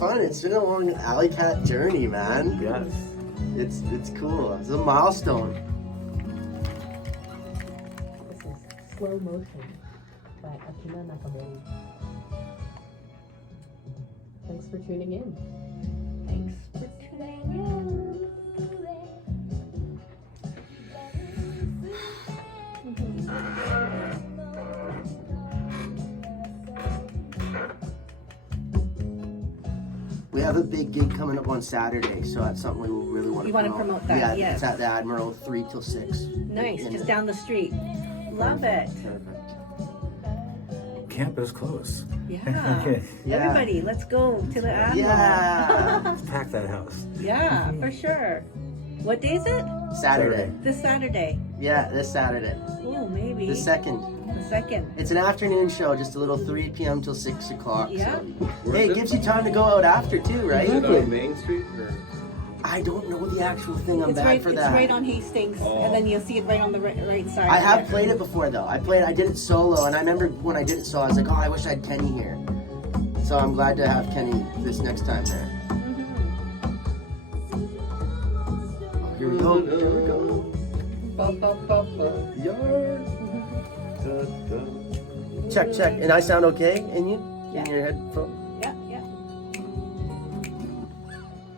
fun. It's been a long Alley Cat journey, man. Yes. It's cool. It's a milestone. This is Slow Motion by Akina Nakamori. Thanks for tuning in. Thanks for tuning in. We have a big gig coming up on Saturday, so that's something we really want to promote. You want to promote that, Yeah, yes. it's at the Admiral, 3 till 6. Nice, In just the- down the street. Love it. Perfect. Camp is close. Yeah. Okay. Yeah. Everybody, let's go to the Admiral. Yeah. Let's pack that house. Yeah, for sure. What day is it? Saturday. This Saturday. Yeah, this Saturday. Oh, maybe. The 2nd. The 2nd. It's an afternoon show, just a little 3 p.m. till 6 o'clock. Yeah. So. Hey, it gives you time to go out after too, right? Is it on Main Street? Or? I don't know the actual thing. I'm It's bad right, for it's that. right on Hastings, and then you'll see it right on the right side. I have played it before though. I did it solo, and I remember when I did it solo, I was like, oh, I wish I had Kenny here. So I'm glad to have Kenny this next time there. Oh, here we go. Here we go. Ba, ba, ba, ba, yard. Da, da. Check, check. And I sound okay in you? Yeah. In your headphone? Yeah, yeah.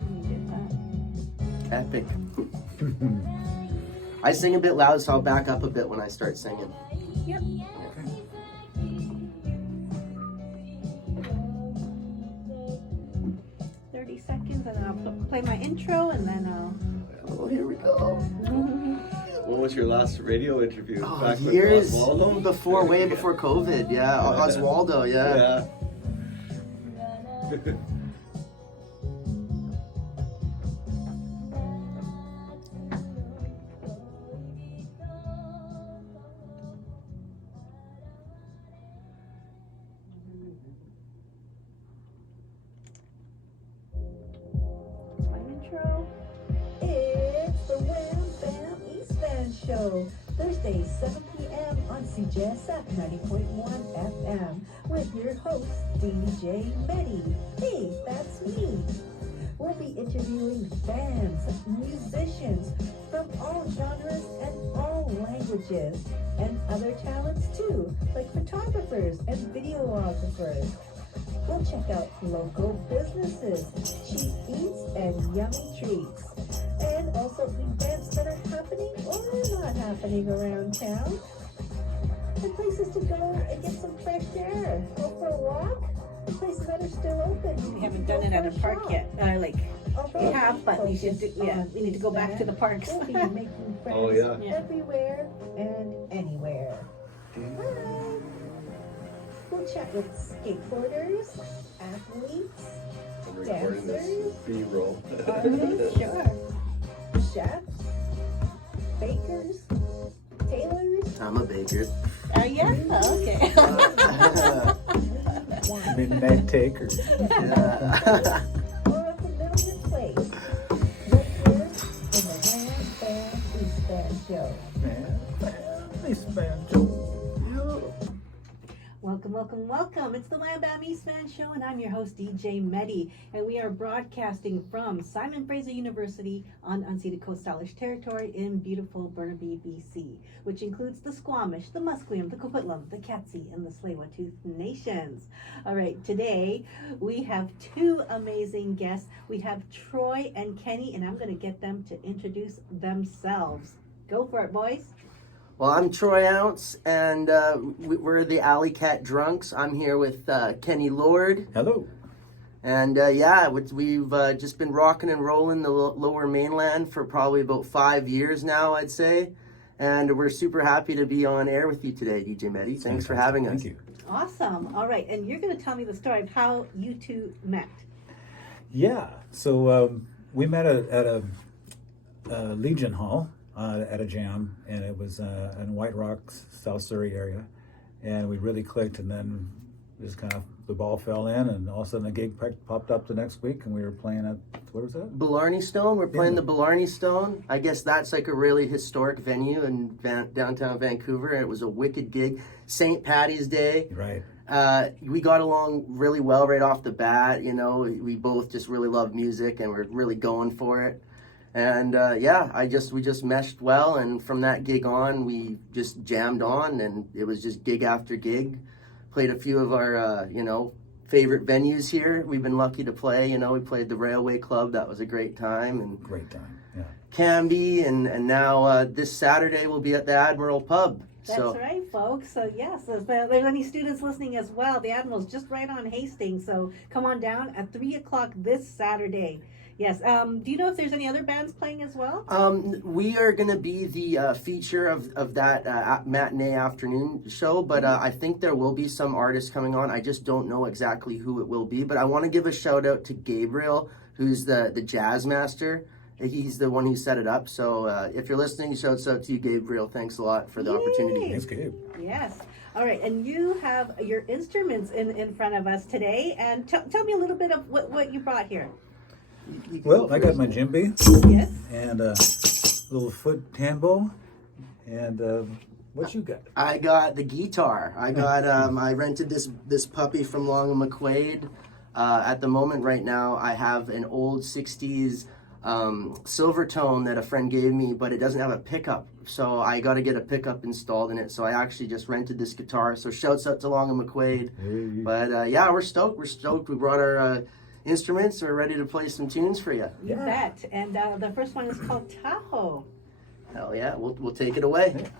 Let me get that. Epic. I sing a bit loud, so I'll back up a bit when I start singing. Yep. 30 seconds, and then I'll play my intro, and then I'll. Oh, here we go. When was your last radio interview? Oh, Back with years Oswaldo? before, way before COVID. Yeah, Oswaldo. Yeah. Yeah. My intro. It's the Wham Bam East Band Show, Thursday, 7 p.m. on CJSF 90.1 FM with your host, DJ Meddy. Hey, that's me. We'll be interviewing bands, musicians from all genres and all languages, and other talents too, like photographers and videographers. We'll check out local businesses, cheap eats, and yummy treats. And also events that are happening or not happening around town. And places to go and get some fresh air. Go for a walk. And places that are still open. We haven't done it at a park yet. We have, but we should do. Yeah, we need to go back to the parks. We'll be making friends Oh, yeah. Yeah. everywhere and anywhere. Bye. We'll chat with skateboarders, athletes, I'm recording this dancers, B-roll. artists, Sure. chefs, bakers, tailors, I'm a baker. Yeah. Okay. Midnight taker. Yeah. or a familiar place. Right here in the Wham Bam East Band Show. Nice banjo. Welcome, welcome, welcome. It's the Wham Bam East Band Show, and I'm your host, DJ Meddy. And we are broadcasting from Simon Fraser University on unceded Coast Salish territory in beautiful Burnaby, BC, which includes the Squamish, the Musqueam, the Coquitlam, the Katzie, and the Tsleil-Waututh nations. All right, today we have two amazing guests. We have Troy and Kenny, and I'm going to get them to introduce themselves. Go for it, boys. Well, I'm Troy Ounce, and we're the Alley Cat Drunx. I'm here with Kenny Lord. Hello. And we've just been rocking and rolling the lower mainland for probably about 5 years now, I'd say. And we're super happy to be on air with you today, DJ Meddy. Thanks for having us. Thank you. Awesome. All right, and you're going to tell me the story of how you two met. Yeah. So we met at a Legion Hall at a jam, and it was in White Rocks, South Surrey area, and we really clicked. And then just kind of the ball fell in, and all of a sudden the gig popped up the next week, and we were playing at, what was that? Blarney Stone. We're playing Yeah. the Blarney Stone. I guess that's like a really historic venue in downtown Vancouver. It was a wicked gig. St. Patty's Day. Right. we got along really well right off the bat. You know, we both just really love music and we're really going for it. And we just meshed well. And from that gig on, we just jammed on, and it was just gig after gig. Played a few of our, favorite venues here. We've been lucky to play. You know, we played the Railway Club. That was a great time. And Great time. Yeah. Canby, and now this Saturday we'll be at the Admiral Pub. That's right, folks. So yes, if there's any students listening as well, the Admiral's just right on Hastings. So come on down at 3:00 this Saturday. Yes. Do you know if there's any other bands playing as well? We are going to be the feature of that matinee afternoon show, but I think there will be some artists coming on. I just don't know exactly who it will be, but I want to give a shout out to Gabriel, who's the jazz master. He's the one who set it up. So if you're listening, shouts out to you, Gabriel. Thanks a lot for the opportunity. Thanks, Gabe. Yes. All right. And you have your instruments in front of us today. And tell me a little bit of what you brought here. Well, I got my djembe Yes. and a little foot tambo. And what you got? I got the guitar. I got I rented this puppy from Long and McQuaid. At the moment right now I have an old 60s Silvertone that a friend gave me, but it doesn't have a pickup, so I got to get a pickup installed in it. So I actually just rented this guitar. So shouts out to Long and McQuaid. Hey. But we're stoked. We brought our instruments. We're ready to play some tunes for you. You bet. And the first one is called Tahoe. Hell yeah, we'll take it away.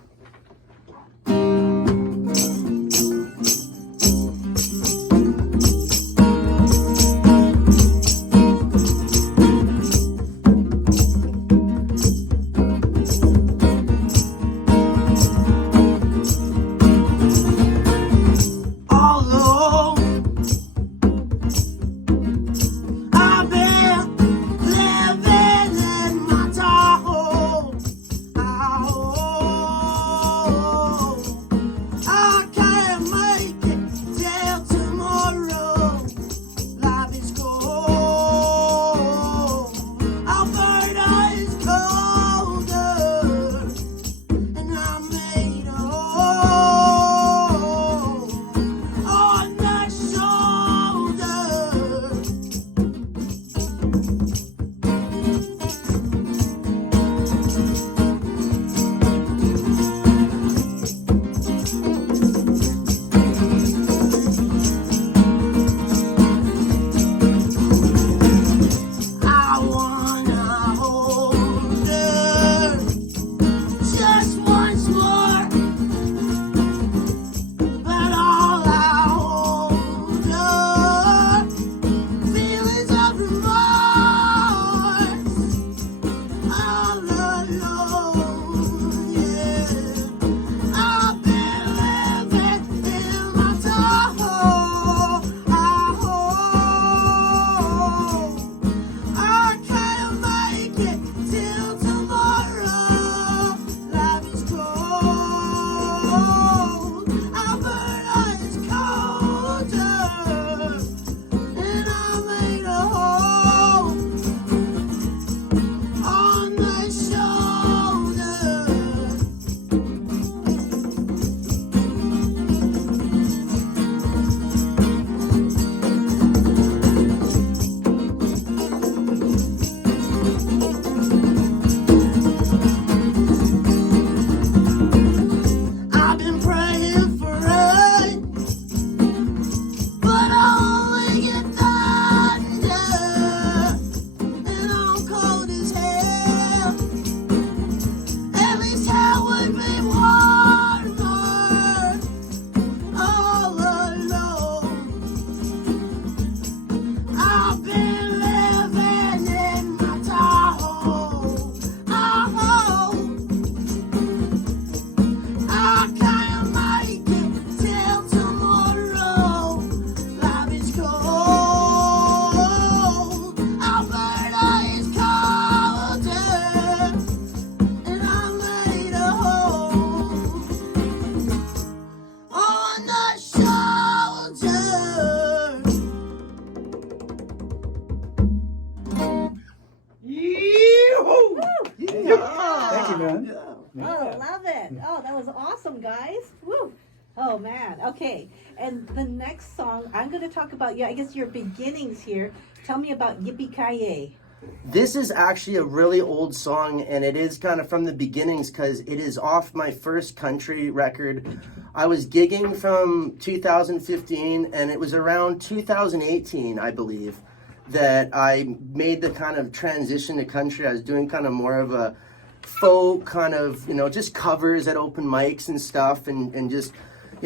Yeah. Oh, love it. Oh, that was awesome, guys. Woo. Oh man, okay. And the next song, I'm going to talk about, I guess your beginnings here. Tell me about Yippee-Ki-Yay. This is actually a really old song, and it is kind of from the beginnings because it is off my first country record. I was gigging from 2015, and it was around 2018, I believe, that I made the kind of transition to country. I was doing kind of more of a folk kind of, just covers at open mics and stuff, and just,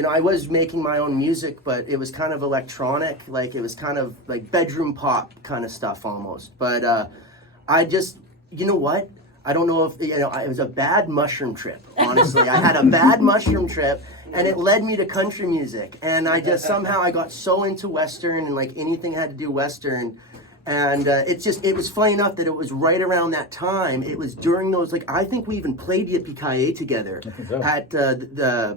I was making my own music, but it was kind of electronic, like it was kind of like bedroom pop kind of stuff almost. But I just, you know what? I don't know if, it was a bad mushroom trip, honestly. I had a bad mushroom trip, and it led me to country music. And I just, somehow I got so into Western, and like anything had to do Western. And it was funny enough that it was right around that time. It was during those, I think we even played Yippee-Ki-Yay together at the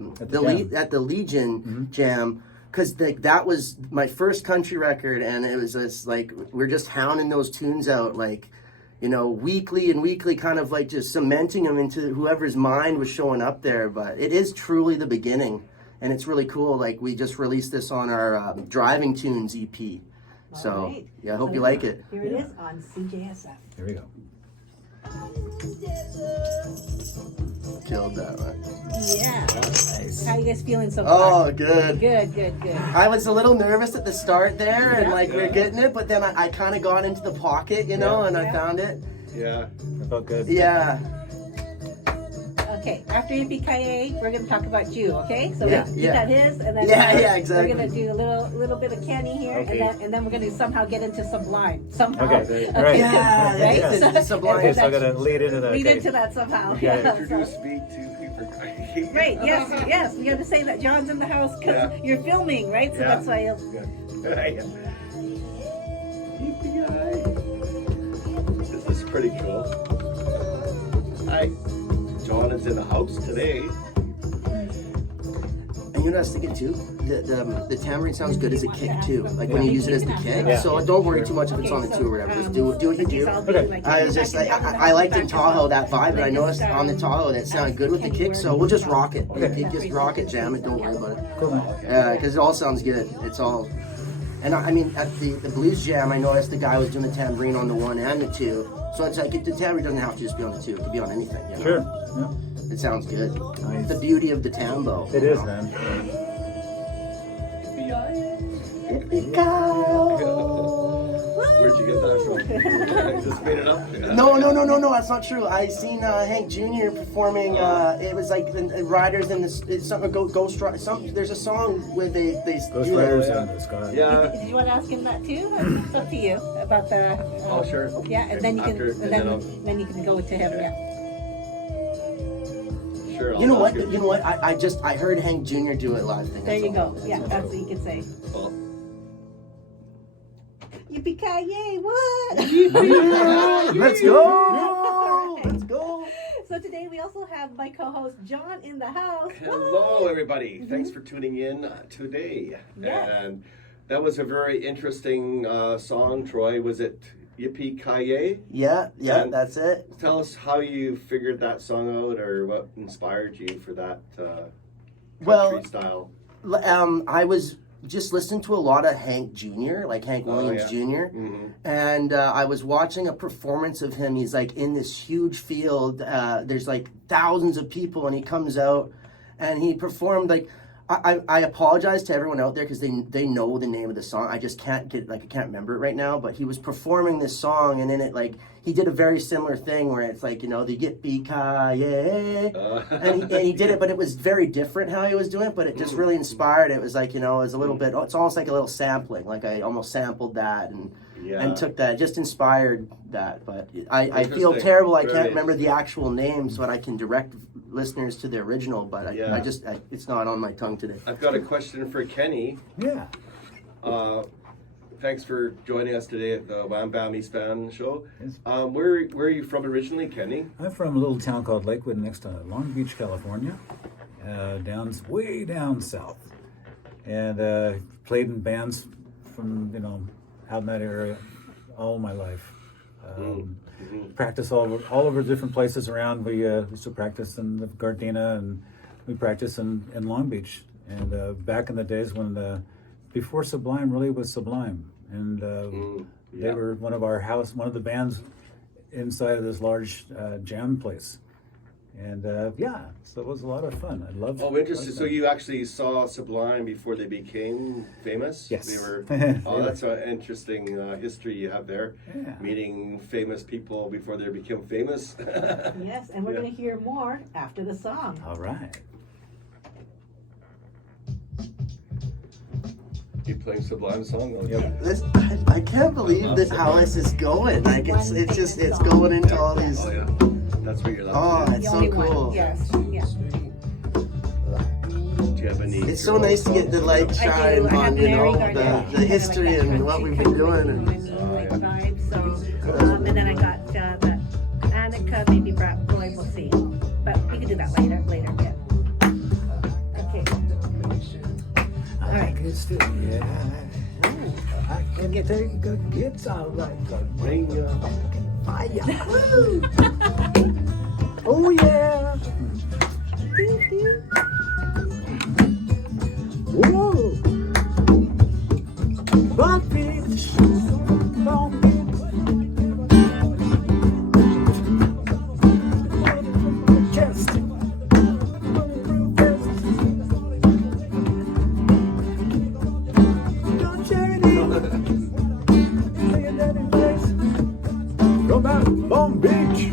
Legion Jam, because that was my first country record, and it was just we're just hounding those tunes out, weekly and weekly, kind of just cementing them into whoever's mind was showing up there. But it is truly the beginning, and it's really cool. We just released this on our Driving Tunes EP. So, right. I hope you like it. Here it is on CJSF. Here we go. Killed that one. Yeah. Nice. How you guys feeling so far? Oh, good. Good. I was a little nervous at the start there, and we're getting it, but then I kind of got into the pocket, and I found it. Yeah. That felt good. Yeah. Okay, after Yippee-Ki-Yay, we're going to talk about Jew, okay? So he got his, and then exactly. we're going to do a little bit of Kenny here, and then we're going to somehow get into Sublime. Somehow. Okay, all right. Yeah, right? Sublime. Okay, so I got to lead into that. Lead okay. into that somehow. Yeah. Introduce me to Yippee-Ki-Yay. Right, yes. You got to say that John's in the house because you're filming, right? So that's why you'll... Yippee-Ki-Yay. This is pretty cool. Hi. John is in the house today. And you know what I was thinking too? The tambourine sounds good as a kick too. When you use it as the kick. Yeah. So don't worry too much if it's on the two or whatever. Just do what you do. Okay. I was just I liked in Tahoe that vibe, and I noticed on the Tahoe that sounded good with the kick, so we'll just rock it. Just rock it, jam it, don't worry about it. Cool, man. Because it all sounds good. It's all. And I mean, at the blues jam, I noticed the guy was doing the tambourine on the one and the two. So it's the tambourine doesn't have to just be on the two. It could be on anything. Sure. Yeah. It sounds good. Nice. The beauty of the tambo. It is, man. Where'd you get that from? Just made it up? No, that's not true. I seen Hank Jr. performing. It was like the Riders in this. It's something Ghost Riders. There's a song where they Ghost do Riders that. and the Sky. Yeah. Did you want to ask him that too? It's up to you about the... Oh, sure. Yeah, and then you can, After- then you can go to him, yeah. Sure. You know what? I heard Hank Jr. do it live. There you go. Yeah, that's what you can say. Well, Yippee-Ki-Yay, what? Let's go! Alright. Let's go! So today we also have my co-host John in the house. hello, everybody. Thanks for tuning in today. Yes. And that was a very interesting song, Troy. Was it Yippee-Ki-Yay? Yeah, And- that's it. Tell us how you figured that song out, or what inspired you for that country style. I was just listening to a lot of Hank Jr., like Hank Williams Jr., and I was watching a performance of him. He's in this huge field. There's thousands of people, and he comes out and he performed I apologize to everyone out there because they know the name of the song. I just can't I can't remember it right now. But he was performing this song, and in it he did a very similar thing where it's the Yippee-Ki-Yay, and he did it, but it was very different how he was doing it. But it just really inspired. It was it was a little bit. It's almost like a little sampling. I almost sampled that and took that. Just inspired that. But I feel terrible. I can't remember the actual names, but I can direct listeners to the original. But I just it's not on my tongue today. I've got a question for Kenny. Yeah. Thanks for joining us today at the Wham Bam East Band show. Yes. Where are you from originally, Kenny? I'm from a little town called Lakewood next to Long Beach, California, way down south. And played in bands from, out in that area all my life. Practice all over different places around. We used to practice in the Gardena, and we practice in Long Beach. And back in the days when before Sublime really was Sublime, and they were one of the bands inside of this large jam place. And so it was a lot of fun. I loved. Oh, interesting. So you actually saw Sublime before they became famous? Yes. They were. Oh, that's an interesting history you have there. Yeah. Meeting famous people before they became famous. Yes, and we're going to hear more after the song. All right. You playing Sublime song? Oh, Yep. This, I can't believe this how this is going. Like it's going into all these. Oh, yeah. That's what you're Oh, like. it's The so only cool. one. Yes. Yeah. Do you have any? It's so nice to get the light I shine do. I have on, an you know, airy garden. the history and what we've been doing. And Like vibe, so, and then I got the Annika, maybe Brad Boy, we'll see. But we can do that later, yeah. Okay. All right. I can take a guitar like a fire. Oh yeah. Whoa. Bump it. Bump it. Just. Don't charity. From out Long Beach.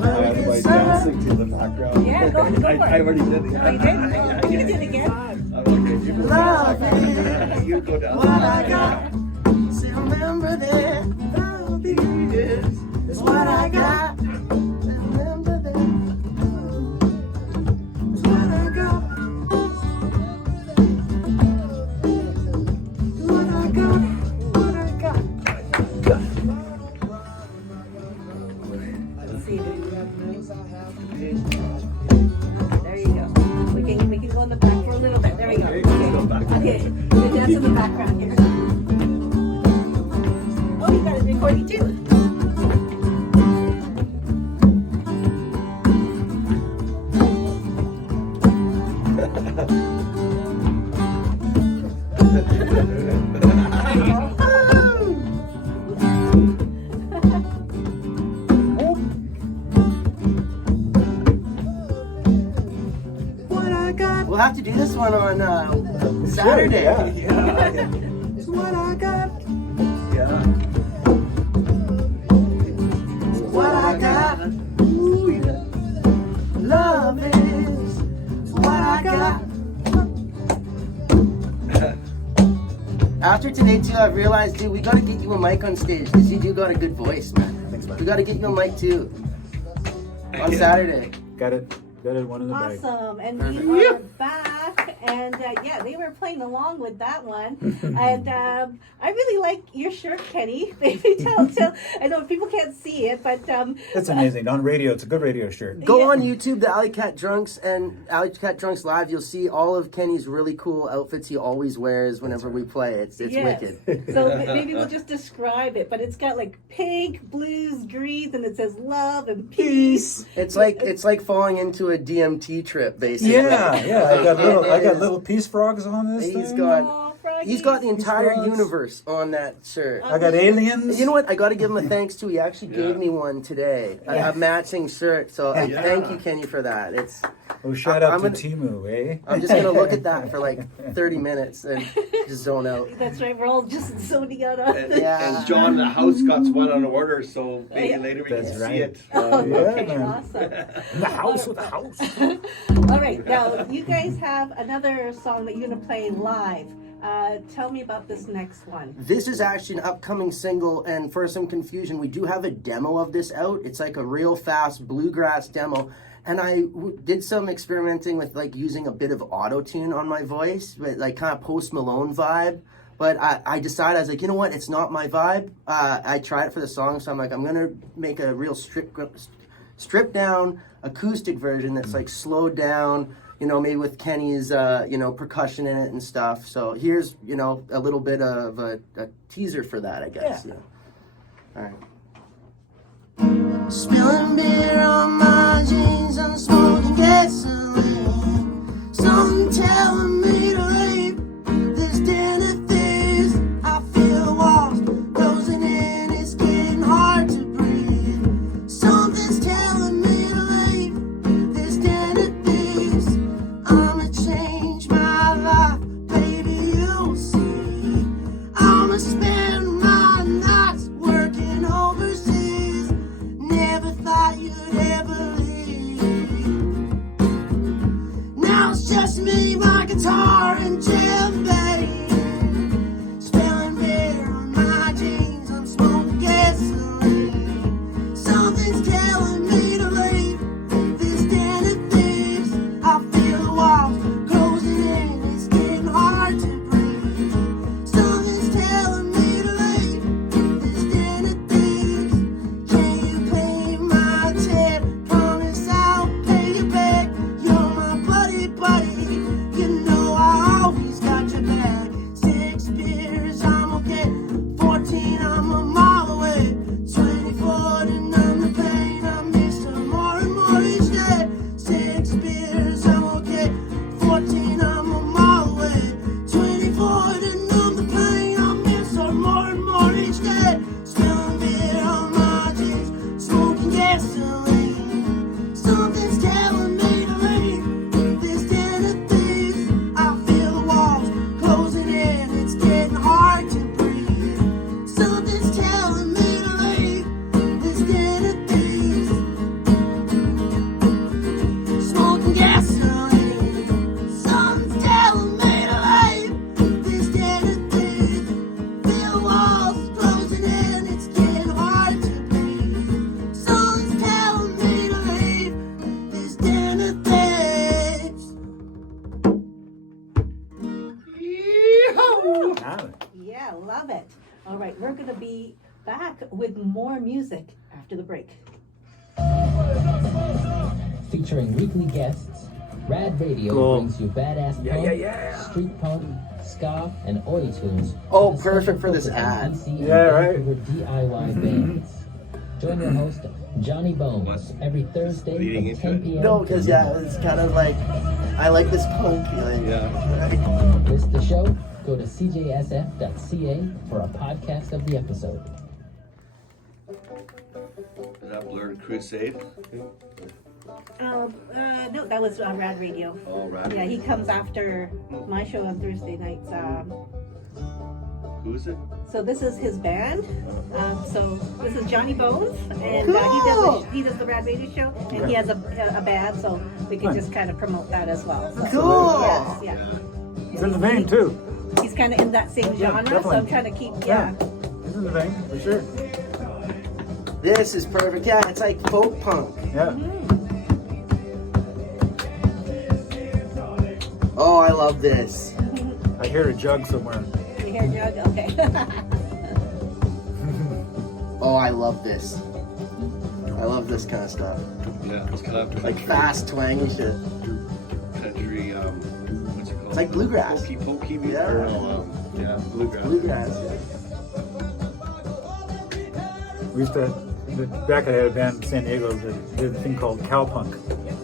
I have my dancing to the background. Yeah, go for it. I already did it. Oh, you did? You did it again? Okay, you go Love down. You go down. what I got. See, remember that. Love is what I got. Remember that. It's what I got. What I got. What I got. Let's see. There you go. We can go in the back for a little bit. There we go. Okay, let's go back. Okay, we'll dance in the background here. Oh, you got it recording too. What I got. We'll have to do this one on Saturday. Yeah. It's what I got. Yeah. What I got. Ooh, yeah. Love is what I got. After today too, I've realized, dude, we gotta get you a mic on stage because you do got a good voice, man. Thanks, man. We gotta get you a mic too on Saturday. Got it. Got it. One in the bag. Awesome, and we are back, and yeah, they were playing along with that one, and I really like your shirt, Kenny. Maybe tell. I know people can't see it, but It's amazing. On radio, it's a good radio shirt. Go Yeah. on YouTube, the Alley Cat Drunx and Alley Cat Drunx Live. You'll see all of Kenny's really cool outfits he always wears whenever we play. It's yes. wicked. So maybe we'll just describe it, but it's got like pink, blues, greens, and it says love and peace. It's like falling into a DMT trip, basically. Yeah. I got little peace frogs on this He's thing. got Aw, Froggy. he's got the entire frogs. universe on that shirt. I got aliens. You know what? I got to give him a thanks too. He actually gave me one today, a matching shirt. So Yeah. thank you, Kenny, for that. It's Oh, shout out I'm to gonna- Timu, eh? I'm just gonna look at that for like 30 minutes and just zone out. That's right. We're all just zoning out on And, it. Yeah. and John, the house got one on order, so maybe Yeah. later we That's can right. see it. Oh, Yeah, okay, man. awesome. In the house with a house. All right, now you guys have another song that you're gonna play live. Tell me about this next one. This is actually an upcoming single, and for some confusion, we do have a demo of this out. It's like a real fast bluegrass demo, and I did some experimenting with like using a bit of auto-tune on my voice, but like kind of Post Malone vibe. But I decided, I was like, you know what, it's not my vibe. I tried it for the song, so I'm like, I'm gonna make a real stripped down acoustic version that's like slowed down, you know, maybe with Kenny's, percussion in it and stuff. So here's, a little bit of a teaser for that, I guess. Yeah. All right. Spilling beer on my jeans, I'm smoking gasoline. Something telling me to leave this den of thieves. I feel the walls closing in, it's getting hard to breathe. Something's telling me to leave this den of thieves. I'ma change my life, baby, you'll see. I'ma spend my nights working overseas. Never thought you'd ever leave. Now it's just me, my guitar, and Jim Betty. Spilling beer on my jeans, I'm smoking gasoline. Something's telling me to leave this den of thieves. I feel the walls closing in, it's getting hard to breathe. Something's telling me to leave this den of thieves. Can you pay my tab? Promise I'll pay you back. You're my buddy. You know I always got your back. 6 beers, I'm okay. 14, I'm a mile away. 24 to numb the pain. I miss her more and more each day. 6 beers, I'm okay. 14, I'm a mile away. 24 to numb the pain. I miss her more and more each day. Spilling beer on my jeans, smoking gasoline. Something's telling me to leave this den of thieves. I feel the walls closing in, it's getting hard to breathe. Something's telling me to leave this den of thieves. Smoking gasoline. Something's telling me to leave this den of thieves. Feel the walls closing in, it's getting hard to breathe. Something's telling me to leave this den of thieves. Ah, Yeah, love it. All right, we're going to be back with more music after the break. Featuring weekly guests, Rad Radio Cool. brings you badass punk, street punk, ska, and oi tunes. Oh, with a perfect special for this focus on ad. DC and Yeah, right. Vancouver DIY bands. Join your host, Johnny Bones, every Thursday Leading from into 10 p.m. No, to because yeah, midnight. it's kind of like I like this punk feeling. Yeah. Miss the show? Go to cjsf.ca for a podcast of the episode. Is that Blurred Crusade? No, that was Rad Radio. Oh, right. Yeah, he comes after my show on Thursday nights. Who is it? So this is his band. So this is Johnny Bones, and Cool. he does the Rad Radio show, and he has a band, so we can just kind of promote that as well. So, Cool. yes, yeah. it's in the vein too. He's kind of in that same Yeah, genre, so definitely. I'm trying to keep It's in the vein for sure. This is perfect. Yeah, it's like folk punk. Yeah. Oh, I love this. I hear a jug somewhere. You hear Jug? Okay. Oh, I love this. I love this kind of stuff. Yeah, it's kind of Like fast, twangy shit. country, what's it called? It's like bluegrass. Pokey music. Yeah. Or no, yeah, bluegrass. Bluegrass. We used to, back I had a band in San Diego that did a thing called cowpunk.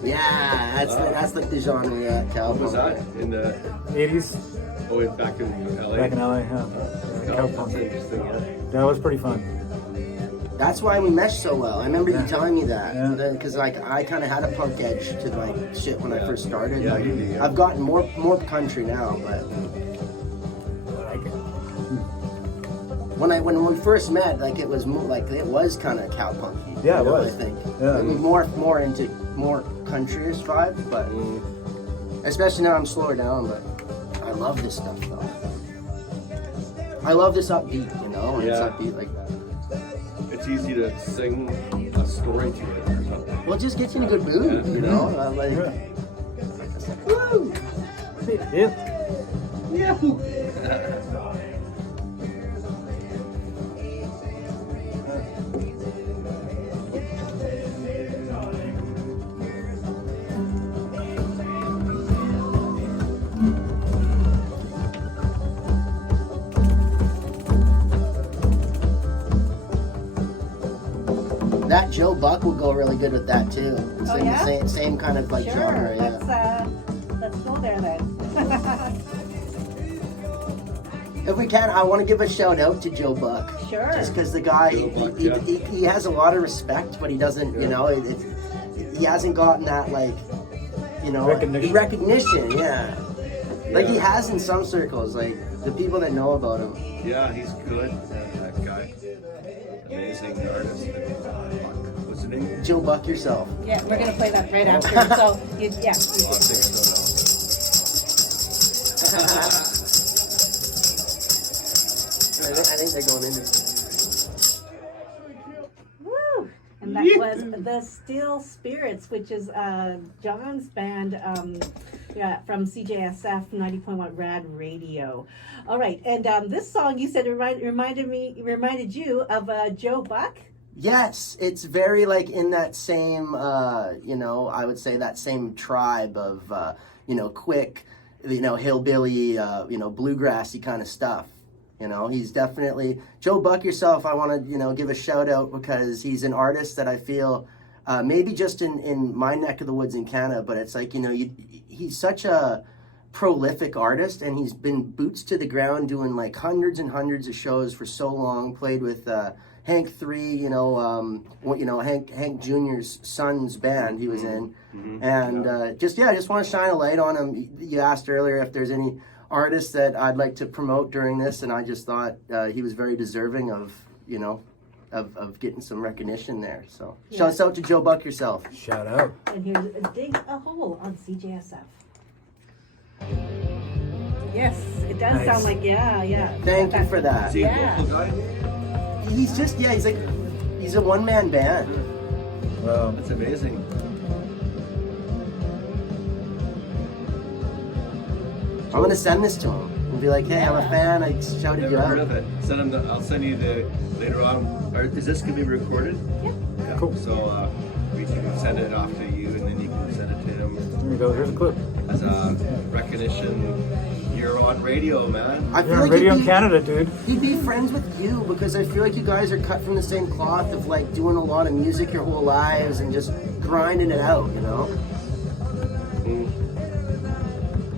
Yeah, that's like the genre. Yeah, What cowpunk. was that? In the, 80s, back in LA? back in LA, yeah. That's Cowpunk. interesting, yeah. That was pretty fun. That's why we meshed so well. I remember you telling me that Yeah. because like I kind of had a punk edge to my shit when I Yeah. first started. Yeah, Like, you did, yeah. I've gotten more country now, but when we first met, like it was more like it was kind of cowpunky. Yeah, it you know, was. I think. Yeah. I mean, more into more countryish vibes, but especially now I'm slower down. But I love this stuff though. I love this upbeat, you know, and Yeah. it's upbeat like that. It's easy to sing a story to it or something. Well, it just gets you in a good mood, you know. Like, woo! Yeah. That Joe Buck will go really good with that too. It's Oh, like yeah? the same kind of like Sure. genre. Yeah. Let's go there then. If we can, I want to give a shout out to Joe Buck. Sure. Just because the guy, Joe Buck, he, yeah. he has a lot of respect, but he doesn't, you know, he hasn't gotten that, like, you know, recognition, yeah. Like he has in some circles, like the people that know about him. Yeah, he's good. That guy. Amazing artist. What's his name? Joe Buck yourself. Yeah, we're gonna play that right after. So, yeah. I think they're going into it. Woo! And that was the Still Spirits, which is John's band from CJSF 90.1 Rad Radio. All right, and this song you said reminded you of Joe Buck. Yes, it's very like in that same, you know, I would say that same tribe of, you know, quick, you know, hillbilly, you know, bluegrassy kind of stuff. You know, he's definitely Joe Buck yourself. I want to, you know, give a shout out because he's an artist that I feel maybe just in my neck of the woods in Canada, but it's like, you know, he's such a prolific artist and he's been boots to the ground doing like hundreds and hundreds of shows for so long. Played with Hank 3, you know, Hank Jr.'s son's band he was in, and I just want to shine a light on him. You asked earlier if there's any artists that I'd like to promote during this, and I just thought he was very deserving of, you know, of getting some recognition there. So shouts out to Joe Buck yourself. Shout out. And here's Dig a Hole on CJSF. Yes, it does Nice. sound like, yeah. Thank you for that. Is he a Yeah. local guy? He's just, he's a one-man band. Well, That's amazing. I'm gonna send this to him and be like, hey, I'm a fan, I shouted you Never heard out. of it. I'll send you the later on. Is this gonna be recorded? Yeah. Yeah. Cool. So we can send it off to you, and then you can send it to him here we go. Here's a clip. as a recognition. You're on radio, man. I feel You're on like radio in Canada, dude. he'd be friends with you because I feel like you guys are cut from the same cloth of like doing a lot of music your whole lives and just grinding it out, you know?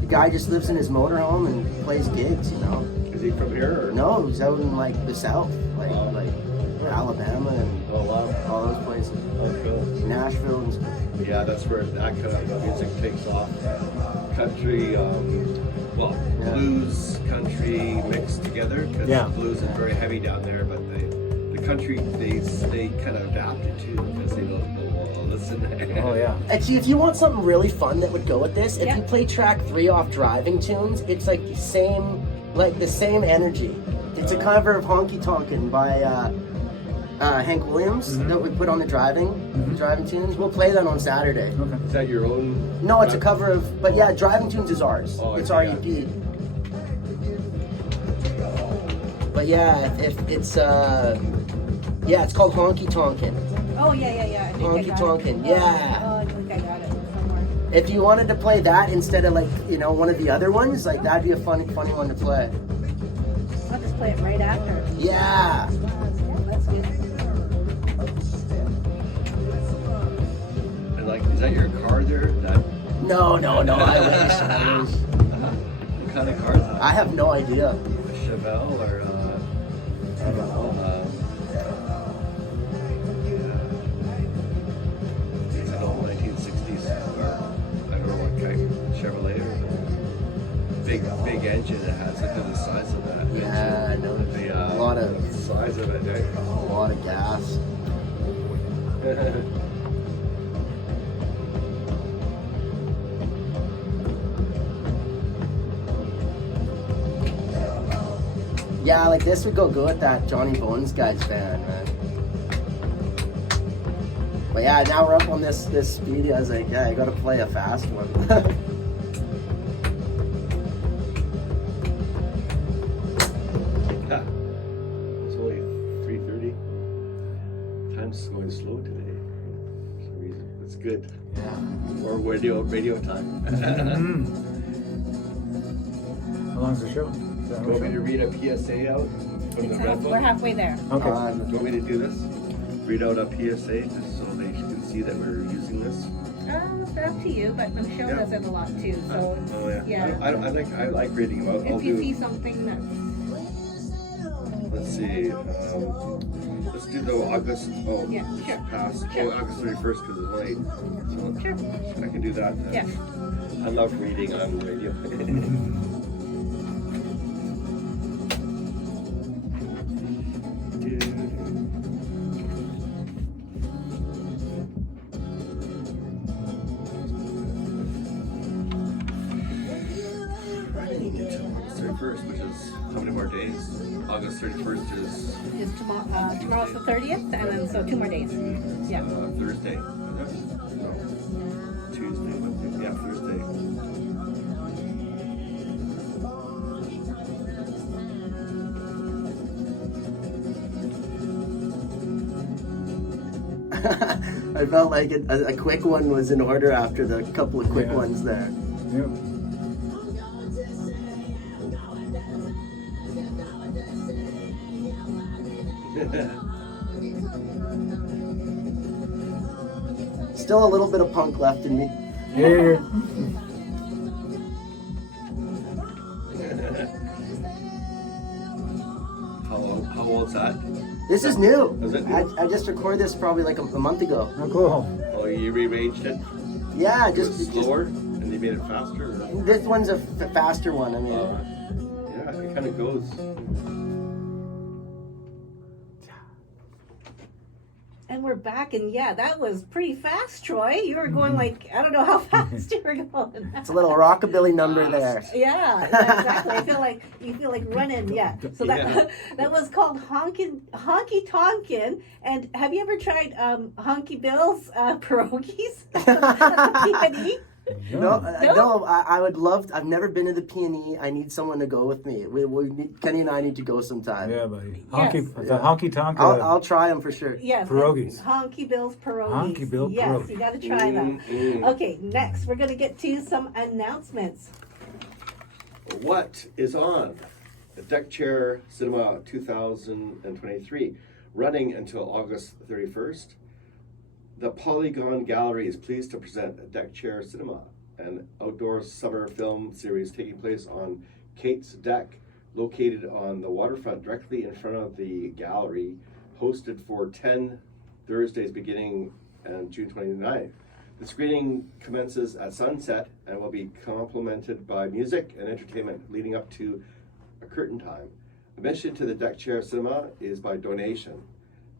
The guy just lives in his motorhome and plays gigs, you know? Is he from here? Or? No, he's out in like the South, like Alabama and Oh wow. all those places. Oh cool. Nashville and stuff. Yeah, that's where that kind of music takes off. Country, blues, country mixed together. Because Yeah. blues is very heavy down there, but the country they kind of adapt it too because they don't listen. Oh yeah. Actually, if you want something really fun that would go with this, if Yeah. you play track 3 off Driving Tunes, it's like the same energy. It's a cover of Honky Tonkin' by Hank Williams that we put on the Driving Tunes. We'll play that on Saturday. Okay. Is that your own? No, it's a cover of, but yeah, Driving Tunes is ours. Oh, It's okay, our yeah. EP. But yeah, if it's it's called Honky Tonkin'. Oh, yeah. I think I Honky got Tonkin', it. yeah. Oh, I think I got it somewhere. If you wanted to play that instead of like, you know, one of the other ones, like that'd be a funny one to play. I'll just play it right after. Yeah. That's good. And like, is that your car there? That No, I wish. what kind of car is that? I have no idea. A Chevelle or I don't know. It's an old 1960s car. I don't know what kind, Chevrolet or big engine it has. Look at the size of that engine. Yeah, I know. The, A lot of the size of it, eh? gas. Yeah, like this would go good with that Johnny Bones guy's band, man. But yeah, now we're up on this speedy. I was like, yeah, I gotta play a fast one. It's only 3:30. Time's going slow today. For some reason. It's good. Yeah. More radio time. How long's the show? Is that Do you want me how to read a PSA out from the Red Book? We're halfway there. Okay. Do you want me to do this? read out a PSA just so they can see that we're using this? It's up to you, but Michelle Yeah. does it a lot too. So Oh yeah. yeah. I like reading them out. I'll if you do. see something that's Let's see. Let's do the August. Oh, Yeah, sure. Pass. Sure. Oh, August 31st because it's late. So sure. I can do that. Yeah. I love reading on radio. August 31st, which is how many more days? August 31st is Is tomorrow's the 30th, and then so 2 more days. Yeah. Thursday. No. Tuesday, Wednesday. Yeah, Thursday. I felt like a quick one was in order after the couple of quick Yeah. ones there. Yep. Still a little bit of punk left in me. Yeah. How old's that? This is new. Is it new? I just recorded this probably like a month ago. Oh, cool. Oh, you rearranged it? Yeah, It was just slower, and they made it faster. Or? this one's a faster one. I mean, Yeah, it kind of goes. And we're back, and yeah, that was pretty fast, Troy. You were going like, I don't know how fast you were going. it's a little rockabilly number there. Yeah, exactly. You feel like running. Yeah. So that Yeah. that was called Honky Tonkin. And have you ever tried Honky Bill's pierogies? P&E? No, I would love. I've never been to the P&E. I need someone to go with me. Kenny and I need to go sometime. Yeah, buddy. Yes. The honky tonk. I'll try them for sure. Yes. Pierogies. Honky Bill's pierogies. Honky Bill Yes, pierogies. you got to try them. Mm. Okay, next we're going to get to some announcements. What is on the Deck Chair Cinema 2023, running until August 31st? The Polygon Gallery is pleased to present Deck Chair Cinema, an outdoor summer film series taking place on Kate's Deck, located on the waterfront directly in front of the gallery, hosted for 10 Thursdays beginning on June 29th. The screening commences at sunset and will be complemented by music and entertainment leading up to a curtain time. Admission to the Deck Chair Cinema is by donation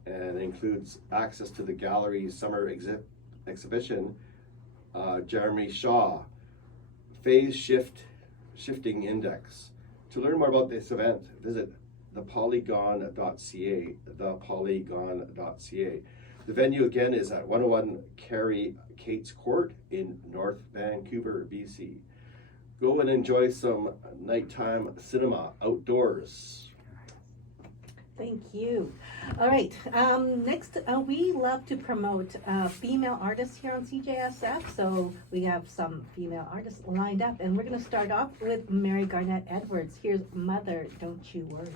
and includes access to the gallery's summer exhibition, Jeremy Shaw, Phase Shifting Index. To learn more about this event, visit thepolygon.ca, thepolygon.ca. The venue again is at 101 Carrie Cates Court in North Vancouver, BC. Go and enjoy some nighttime cinema outdoors. Thank you. All right. Next, we love to promote female artists here on CJSF. So we have some female artists lined up, and we're going to start off with Mary Garnett Edwards. Here's Mother, Don't You Worry.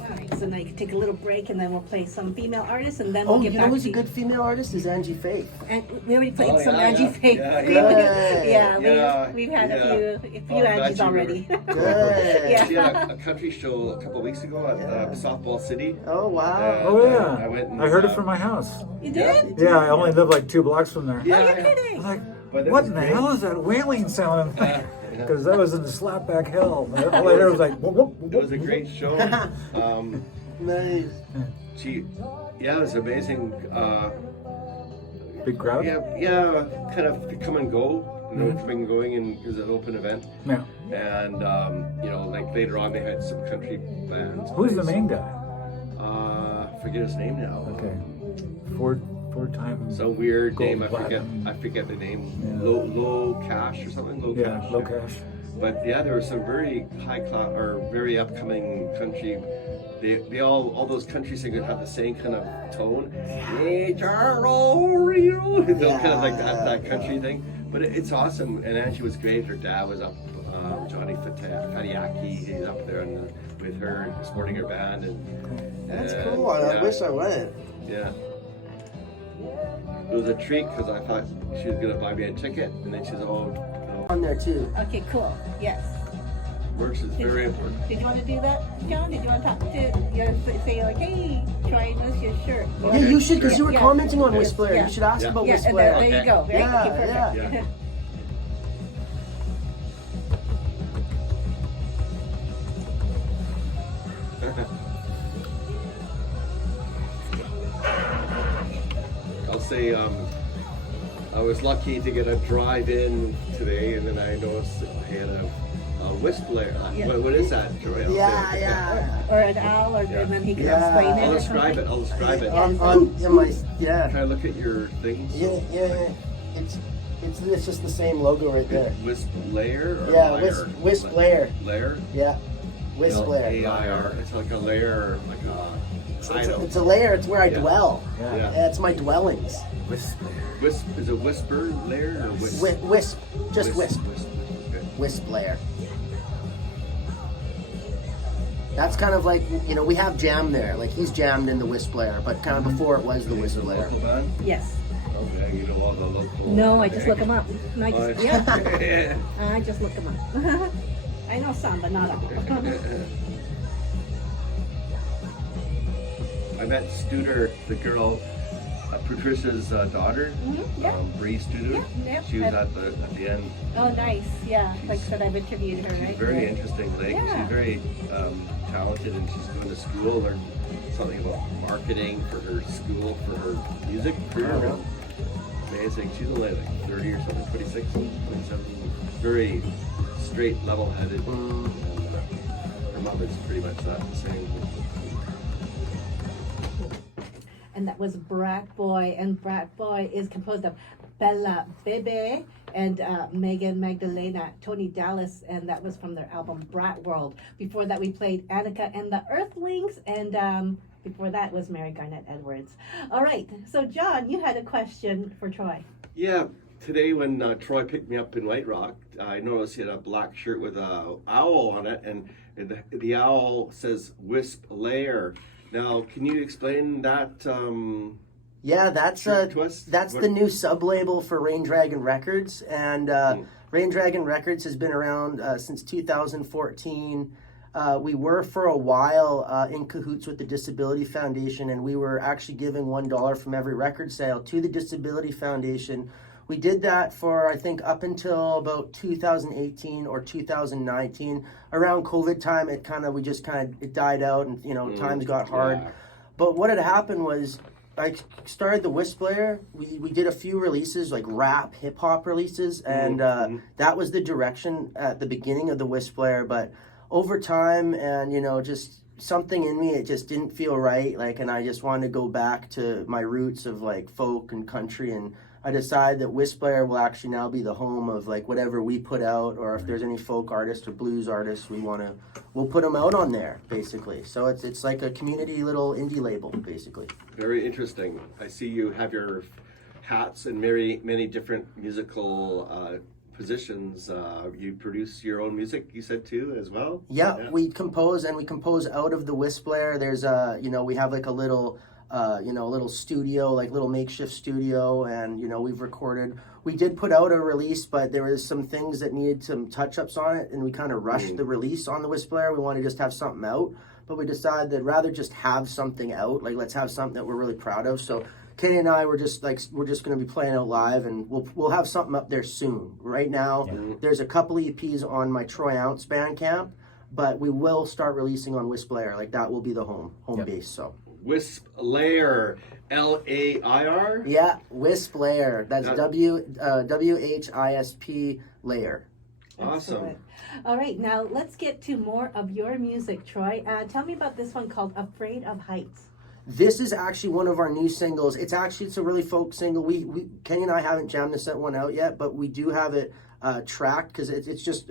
All right, so now you can take a little break, and then we'll play some female artists, and then we'll Oh, get you back know who's to a good female artist? Is Angie Faith. And we already played Oh, some yeah, Angie yeah. Faith. Yeah, yeah. Yeah, We've had yeah. a few Oh, I'm glad Angies you already. Good. Yeah. She had a country show a couple of weeks ago at Softball City. Oh wow. And, Oh yeah. I went and, I heard it from my house. You Yeah. did? Yeah, I only live like 2 blocks from there. Yeah, Oh, you're yeah. kidding. I'm like, But it what was in the great. hell is that wailing sound? Yeah. Because that was in the slapback hell. All I heard was like, whoop, whoop, whoop, It was a great show. Nice. It was amazing. Big crowd? Yeah, kind of come and go. You know, coming and going, and it was an open event. Yeah. And like later on, they had some country bands. Who's the main guy? Forget his name now. Okay. Four-time. Some weird Gold name. platinum. I forget the name. Yeah. Low Cash or something. Low Yeah, Cash. low cash. But yeah, there were some very high class or very upcoming country. They all those country singers have the same kind of tone. They'll kind of like that country thing. But it's awesome. And Angie was great. Her dad was up Johnny Fatiaki. He's up there with her, sporting her band. That's and, cool. I wish I went. Yeah. It was a treat because I thought she was gonna buy me a ticket, and then she said, "Oh, no." On there too. Okay, cool. Yes. Works is very important. Did you want to do that, John? Did you want to talk to say like, hey, try this your shirt? Yeah, you should, because you were Yeah. commenting on Yeah. Whistler. Yeah. You should ask Yeah. about Yeah, Whistler. there you go. Right? Yeah, Okay, perfect. yeah. I'll say I was lucky to get a drive-in today, and then I noticed that they had a Whistler. Yeah. What is that? Troy? Yeah, yeah. Or an owl, and then he can Yeah. explain it. I'll or describe it. something. I'll describe it. In my, yeah. Can I look at your things? Yeah. It's just the same logo right there. Wisp layer? Or Yeah, layer? Wisp layer. Layer? Yeah, Wisp layer. A-I-R. It's like a layer, like a title. It's a layer. It's where I Yeah. dwell. Yeah. Yeah, it's my dwellings. Whistler. Wisp, is it whisper layer or wisp? Wisp. Just wisp. Okay. Wisp layer. That's kind of like, you know, we have Jam there. Like, he's jammed in the Wisp layer, but kind of before it was the Is Wisp it a layer. local band? Yes. Okay, you know all the local. No, I just look them up. No, I Oh, just, yeah. I just look them up. I know some, but not all. I met Studer, the girl, Patricia's daughter, Yeah. Bree Studer. Yeah. She was at the end. Oh, nice. Yeah. Like I said, I've interviewed her, She's right? very interesting lady. Yeah. She's very talented, and she's going to school, learn something about marketing for her school, for her music career. Oh. Amazing. She's only like 30 or something, 26, 27. Very straight, level-headed. And, her mother's pretty much that same. And that was Brat Boy, and Brat Boy is composed of Bella Bebe and Megan Magdalena, Tony Dallas, and that was from their album Brat World. Before that, we played Annika and the Earthlings, and before that was Mary Garnett Edwards. All right, so John, you had a question for Troy. Yeah, today when Troy picked me up in White Rock, I noticed he had a black shirt with a owl on it, and the owl says Wisp Layer. Now, can you explain that? Yeah, that's Shirt to us? that's What- the new sub-label for Rain Dragon Records, and Rain Dragon Records has been around since 2014. We were for a while in cahoots with the Disability Foundation, and we were actually giving $1 from every record sale to the Disability Foundation. We did that for, I think, up until about 2018 or 2019. Around COVID time, it died out, and times got hard. Yeah. But what had happened was, I started the Wisp layer. We did a few releases, like rap, hip hop releases, and that was the direction at the beginning of the Wisp layer. But over time, and just something in me, it just didn't feel right. And I just wanted to go back to my roots of folk and country, and I decided that Wisp layer will actually now be the home of whatever we put out, or if there's any folk artists or blues artists we'll put them out on there, basically. So it's like a community little indie label, basically. Very interesting. I see you have your hats in many different musical positions. You produce your own music, you said too, as well? Yeah, we compose out of the Wisp layer. There's we have a little little studio, little makeshift studio, and we've recorded. We did put out a release, but there was some things that needed some touch-ups on it, and we kind of rushed the release on the Wisp layer. We wanted to just have something out, but we decided that rather just have something out, let's have something that we're really proud of. So Kenny and I were just we're just going to be playing out live, and we'll have something up there soon. Right now, there's a couple EPs on my Troy Ounce Bandcamp, but we will start releasing on Wisp layer. That will be the home base. So. Wisp Layer, Lair. Yeah, Wisp layer. That's WHISP layer. Awesome. Excellent. All right, now let's get to more of your music, Troy. Tell me about this one called Afraid of Heights. This is actually one of our new singles. It's a really folk single. We Kenny and I haven't jammed this one out yet, but we do have it tracked because it's just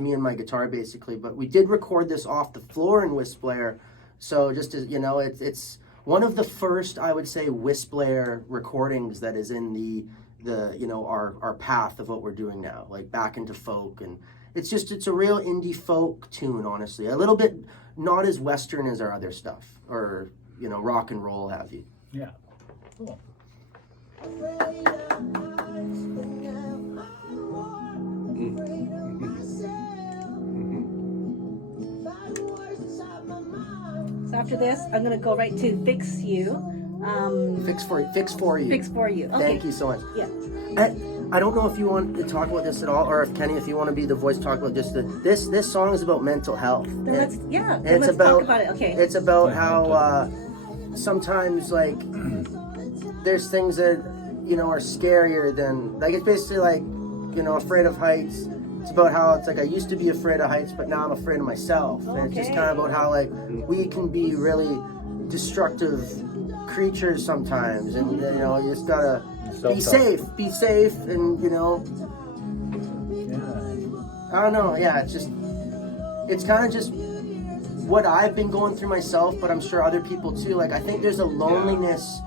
me and my guitar basically. But we did record this off the floor in Wisp layer. So just as it's one of the first, I would say, Wisp layer recordings that is in the our path of what we're doing now, like back into folk. And it's a real indie folk tune, honestly, a little bit not as Western as our other stuff, or rock and roll have you. Yeah. Cool. So after this, I'm gonna go right to Fix You. Fix for you. Fix for you. Okay. Thank you so much. Yeah. I don't know if you want to talk about this at all, or if Kenny, if you want to be the voice, talk about just this song is about mental health. Then let's it's talk about it. Okay. It's about how sometimes like there's things that are scarier than, like, it's basically like afraid of heights. It's about how it's like I used to be afraid of heights, but now I'm afraid of myself. And it's just kind of about how like we can be really destructive creatures sometimes, and you just gotta be safe, and I don't know. Yeah, it's kind of just what I've been going through myself, but I'm sure other people too. Like, I think there's a loneliness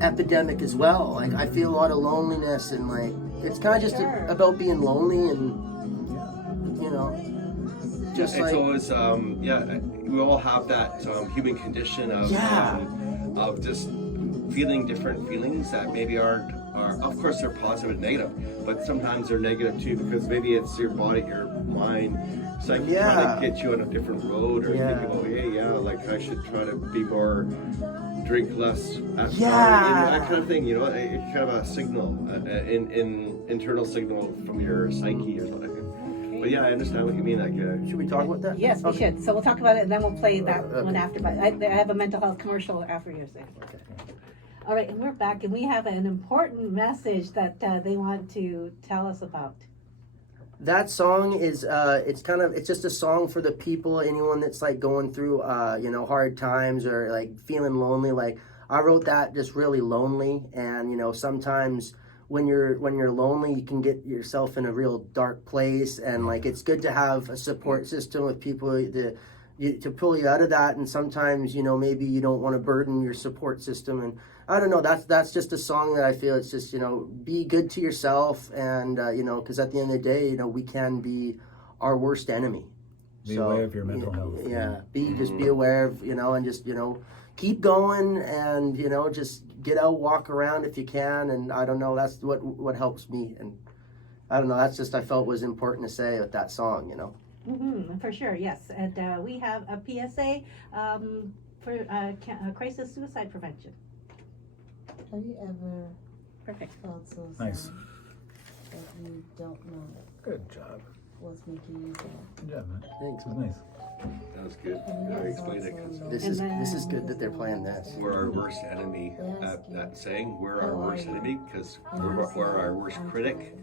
epidemic as well. Like, I feel a lot of loneliness, and like it's kind of just about being lonely, and just it's like always we all have that human condition of just feeling different feelings that maybe aren't of course they're positive and negative, but sometimes they're negative too, because maybe it's your body, your mind, it's like trying to get you on a different road, or think about like I should try to be more, drink less at that kind of thing. It's kind of a signal, in internal signal from your psyche or something. But yeah, I understand what you mean. Like, should we talk about that? Yes, we should. So we'll talk about it, and then we'll play that one after. But I have a mental health commercial after yours. Okay. All right, and we're back, and we have an important message that they want to tell us about. That song is it's just a song for the people, anyone that's like going through hard times or like feeling lonely. Like, I wrote that just really lonely, and sometimes when you're lonely, you can get yourself in a real dark place, and like it's good to have a support system with people to pull you out of that. And sometimes maybe you don't want to burden your support system, and I don't know, that's just a song that I feel it's just be good to yourself, and because at the end of the day we can be our worst enemy. Be aware of your mental health. Yeah, just be aware of and just keep going, and just get out, walk around if you can, and I don't know, that's what helps me, and I don't know, that's just I felt was important to say with that song. For sure, yes. And we have a PSA for crisis suicide prevention. Have you ever felt so sad Nice. that you don't know Good job. what's making you sad? Good job, man. Thanks. That was nice. that was good. I explained it, because This is good that they're playing this. we're our worst enemy. That saying, we're our worst enemy, because we're our worst critic.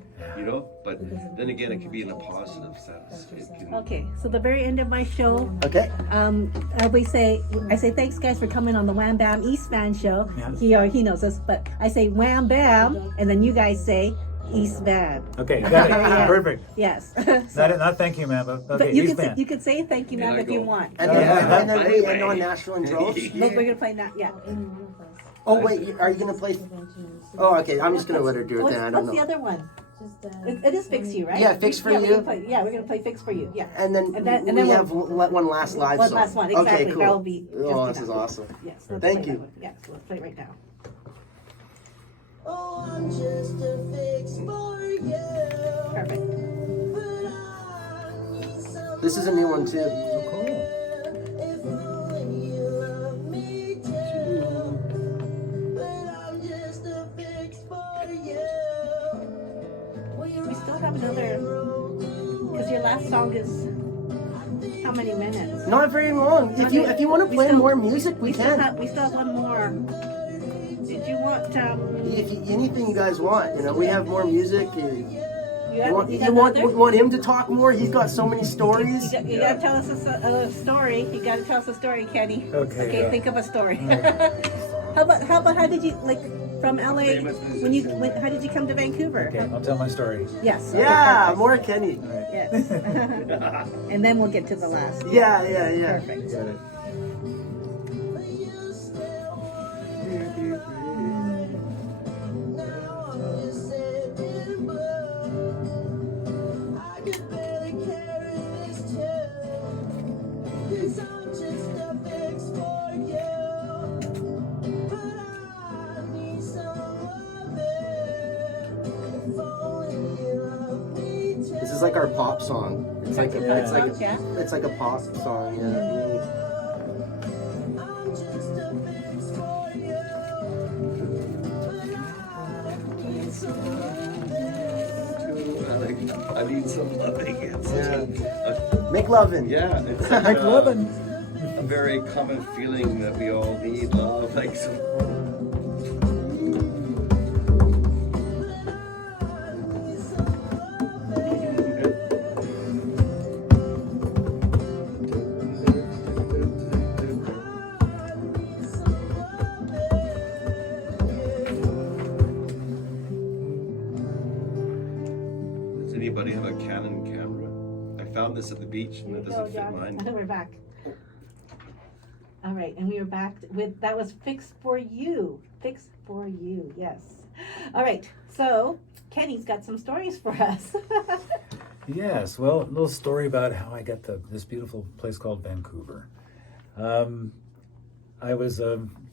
But then again, it can be in a positive sense. It can, Okay, so the very end of my show, Okay. I say thanks guys for coming on the Wham Bam East Van show. Yeah. He knows us, but I say Wham Bam, and then you guys say East Van. Okay, got it. Perfect. Yes. Not thank you, man, but okay, But you East can Van. you could say thank you, ma'am, I if you go. want. And then we end on Nashville and Drones. Look, we're gonna play that. Yeah. In one of us. Oh wait, are you gonna play? Prevention is Oh, okay. I'm just gonna let her do it What's, then. I don't what's the know. other one? just It is Fix You, right? Yeah, Fix For We're You. gonna play, we're gonna play Fix For You. Yeah. And then we have one last live One song. last one, exactly. Okay, cool. That'll be Oh, just this is enough. awesome. Yes. Let's Thank play you. that one. Yeah. So let's play it right now. Oh, I'm just a fix for you. Perfect. But I need some This is a new one too. if only you love me too. But I'm just a fix for you. We still have another, because your last song is how many minutes? Not very long. If you want to We play still- more music, we still can. have one more. Did you want Anything you guys want, we have more music. You another? want him to talk more? He's got so many stories. You gotta tell us a story. You gotta tell us a story, Kenny. Okay, Think of a story. how did you from LA how did you come to Vancouver? Okay, I'll tell my story. Yes. Okay, Yeah, perfect. more Kenny. All right. Yes. And then we'll get to the last. Yeah. Perfect. Got it. is like our pop song. It's like Yeah. it's like Yeah. it's like a pop song. Yeah. I'm just a fix for you, but I need some I need some loving. It's such Make lovin'. yeah, it's Like such loving. a very common feeling that we all need love. Like some, does anybody have a Canon camera? I found this at the beach and Here it you doesn't go, fit John. mine. We're back. All right, and we are back with, that was Fix for You. Fix for You, yes. All right, so Kenny's got some stories for us. Yes, well, a little story about how I got to this beautiful place called Vancouver. I was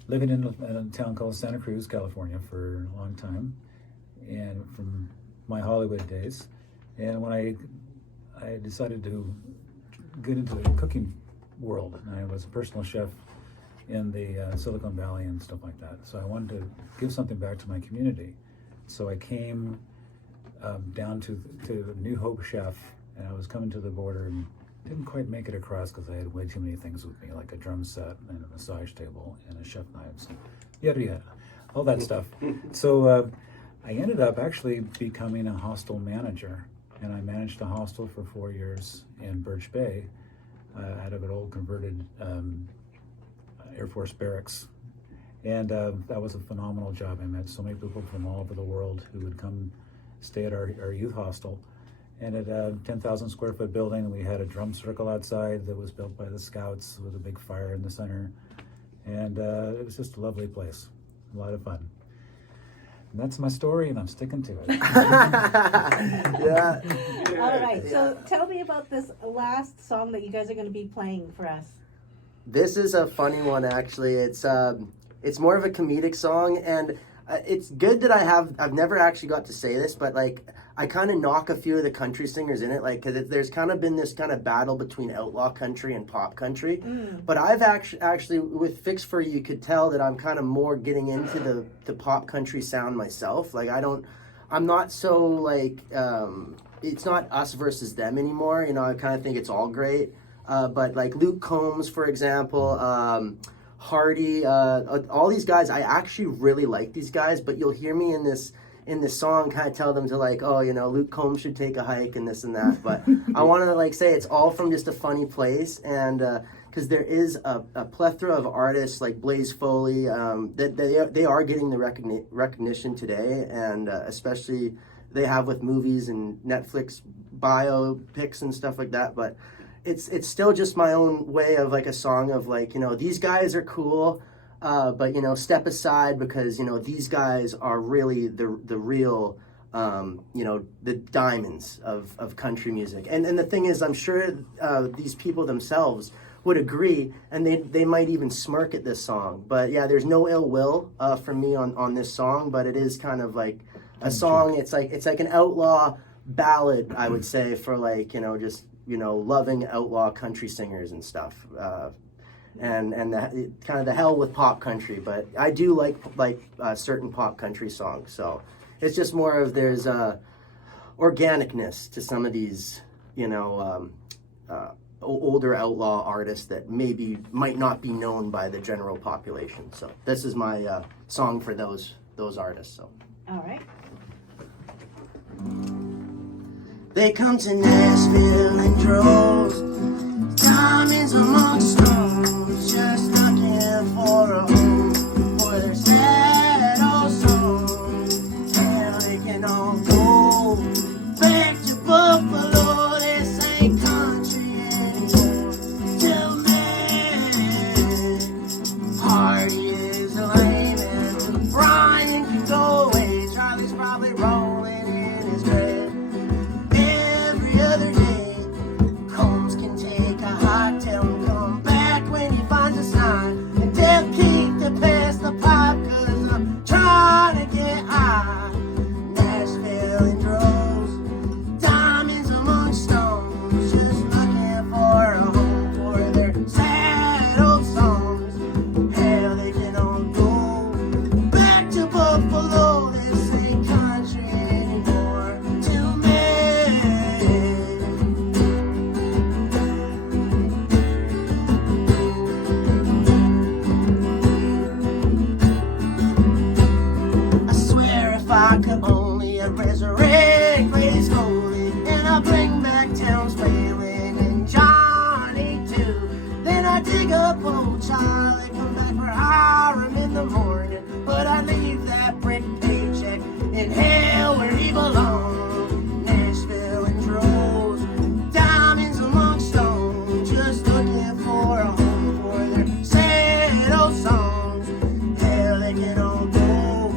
living in a town called Santa Cruz, California for a long time, and from my Hollywood days. And when I decided to get into the cooking world, and I was a personal chef in the Silicon Valley and stuff like that. So I wanted to give something back to my community. So I came down to New Hope Chef, and I was coming to the border and didn't quite make it across because I had way too many things with me, like a drum set and a massage table and a chef knives, and yada yada, all that stuff. So I ended up actually becoming a hostel manager, and I managed a hostel for 4 years in Birch Bay out of an old converted Air Force barracks. And that was a phenomenal job. I met so many people from all over the world who would come stay at our youth hostel. And at a 10,000 square foot building, we had a drum circle outside that was built by the Scouts with a big fire in the center. And it was just a lovely place, a lot of fun. And that's my story, and I'm sticking to it. Yeah. All right, so tell me about this last song that you guys are going to be playing for us. This is a funny one, actually. It's more of a comedic song, and it's good that I've never actually got to say this, but like I kind of knock a few of the country singers in it, like because there's kind of been this kind of battle between outlaw country and pop country. But I've actually with Fix for You, could tell that I'm kind of more getting into the pop country sound myself. Like I'm not so like it's not us versus them anymore. You know, I kind of think it's all great. But like Luke Combs, for example, Hardy, all these guys, I actually really like these guys, but you'll hear me in this song kind of tell them to like, oh, you know, Luke Combs should take a hike and this and that. But I want to like say it's all from just a funny place, and because there is a plethora of artists like Blaze Foley that they are getting the recognition today, and especially they have with movies and Netflix biopics and stuff like that. But it's still just my own way of like a song of like, you know, these guys are cool, but you know, step aside because you know these guys are really the real you know, the diamonds of country music. And the thing is, I'm sure these people themselves would agree, and they might even smirk at this song. But yeah, there's no ill will from me on this song, but it is kind of like a song. It's like an outlaw ballad, I would say, for like, you know, just, you know, loving outlaw country singers and stuff, and kind of the hell with pop country. But I do like certain pop country songs, so it's just more of there's organicness to some of these, you know, older outlaw artists that might not be known by the general population. So this is my song for those artists. So All right. They come to Nashville in droves, diamonds amongst stones, just looking for a home for their sad old songs. And they can all go back to Buffalo. This ain't country anymore to me. Hardy is lame and Brian can go away. Charlie's probably rolling in his grave. Every other day, Combs can take a hot tail and come back. we belong. Nashville in droves, diamonds among stones, just looking for a home for their sad old songs. Hell, they can all go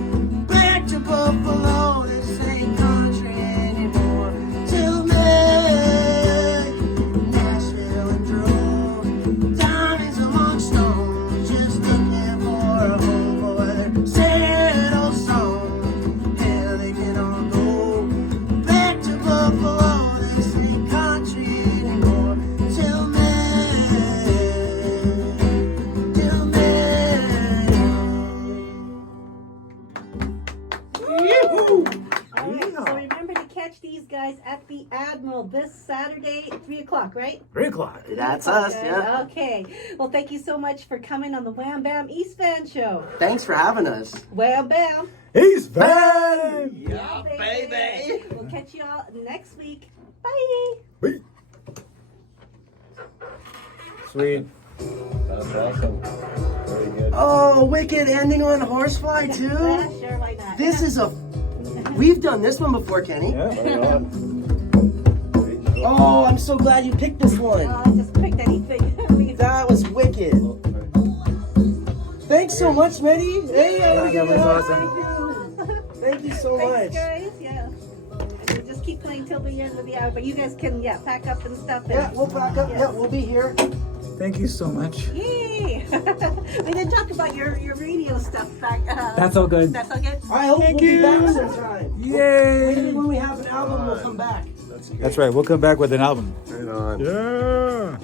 back to Buffalo. This ain't country anymore. Till May, Nashville in droves, diamonds among stones, just looking for a home for their sad old songs. Hell, they can all go back to Buffalo. This ain't country anymore. Till May, till May. All right, so remember to catch these guys at the Admiral this Saturday, 3 o'clock, right? 3 o'clock. That's us, yeah. Okay. Well, thank you so much for coming on the Wham Bam East Van Show. Thanks for having us. Wham Bam. He's back! Yeah, baby. We'll catch you all next week. Bye. Wait. Sweet. That's awesome. Very good. Oh, wicked ending on horsefly Yeah, too. sure, why not? This is a. We've done this one before, Kenny. Yeah. Right on. Great show. Oh, I'm so glad you picked this one. I just picked anything. That was wicked. Thanks so much, Medi. Hey, that was awesome. Thank you so Thanks, much. guys. Yeah. And we'll just keep playing till the end of the hour, but you guys can, pack up and stuff. Yeah, we'll back up. Yes. Yeah, we'll be here. Thank you so much. Yay! We didn't talk about your radio stuff back. That's all good. That's all good. I hope Thank we'll you. be back sometime. Yay! Maybe when we have an album, we'll come back. That's good. That's right. We'll come back with an album. Right on. Yeah.